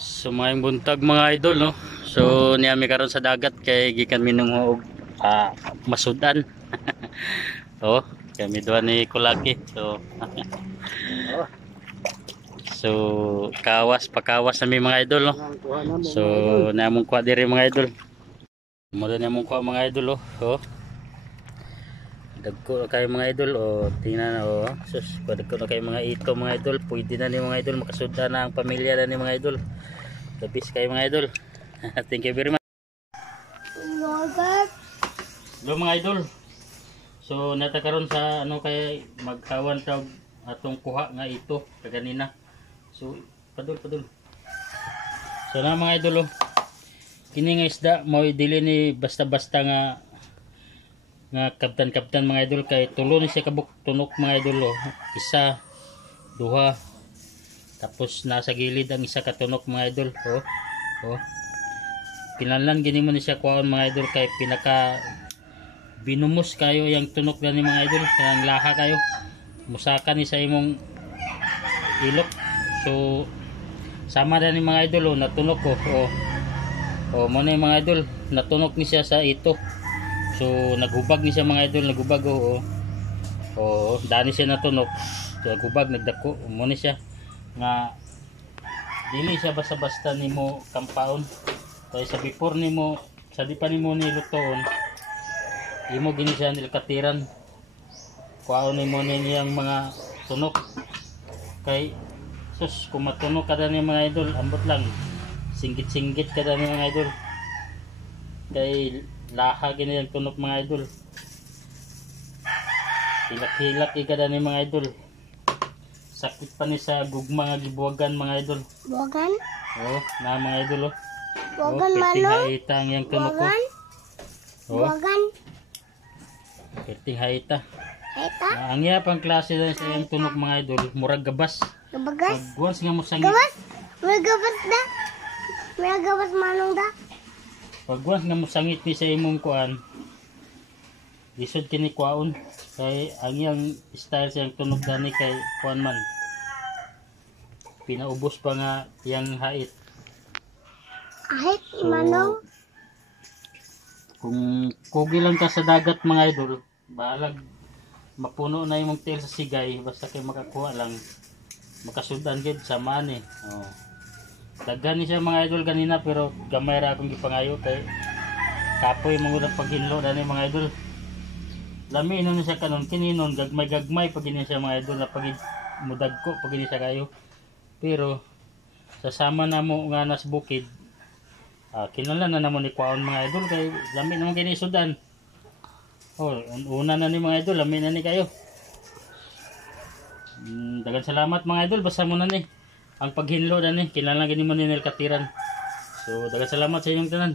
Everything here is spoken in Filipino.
So mga buntag mga idol no. So niyami karon sa dagat kay gikan minung masudan. Oh, kami duha ni Kulaki. So kawas pakawas na mi mga idol no. So namong kuha diri mga idol. Mo na namong kuha mga idol oh. Oh. Dagko na kayo mga idol tingnan na sus dagko na kayo mga ito mga idol, pwede na ni mga idol makasuda na ang pamilya na ni mga idol. The best kayo mga idol. Thank you very much. Hello mga idol. So natakaron sa ano kay magkawan sa atong kuha nga ito kaganina. So padul. So na mga idol kini nga isda mo dili ni basta-basta nga kaptan mga idol kay tulo ni siya kabuk tunok mga idol isa duha tapos nasa gilid ang isa ka tunok mga idol kinahanglan gini mo ni siya kuhaon mga idol kay pinaka binumos kayo yang tunok na ni mga idol kanang laha kayo musaka ni sa imong ilok. So sama na ni mga idol natunok mo na yung mga idol natunok ni siya sa ito. So naghubag ni siya mga idol, naghubag dani siya natunok. So naghubag nagdako mo ni siya nga dili siya basta-basta nimo kampaon. Kay sa before nimo sa di pa nimo nilutoon imo gini siya nilkatiran. Kuhaon nimo niyang mga tunok. Kay sus kung matunok kada ni mga idol ambot lang. Singgit-singgit kada ni mga idol. Kay laha gini ang tunok mga idol. Hilak-hilak ikada ni mga idol. Sakit pa ni sa gugma nga gibuwagan mga idol. Buwagan? Na mga idol Buwagan perting mano? haita ang yang tunok Buwagan? Buwagan? Perting haita. Haita? Ang iya pang klase na sa yang tunok mga idol, murag gabas. Gabagas? Pagguans nga mo sangit. Gabas? May gabas da? May gabas manong da? Pagguans nga mo sangit ni sa imong kuan. Lisod kini kuaon. Kay ang iyang style sa yang tunog dani kay kuan man. Pinaubos pa nga yang hait. Ahit So, manong? Kung kugi lang ka sa dagat mga idol, balag mapuno na imong tail sa sigay basta kay makakuha lang makasudan gid sa mani. Daghan ni siya mga idol kanina pero gamay ra akong gipangayo kay kapoy mga paghinlo dani mga idol. Lami ino ni siya kanon kininon gagmay pag gini siya mga idol na pag mudagko pag gini siya kayo. Pero sasama na mo nga nas bukid kinahanglan na namo ni kuhaon mga idol kay lami naman kini sudan. Una na ni mga idol lami na ni kayo. Dagan salamat mga idol basta mo na ni ang paghinlo na ni kinahanglan gini mo ni nilkatiran. So dagan salamat sa inyong tanan.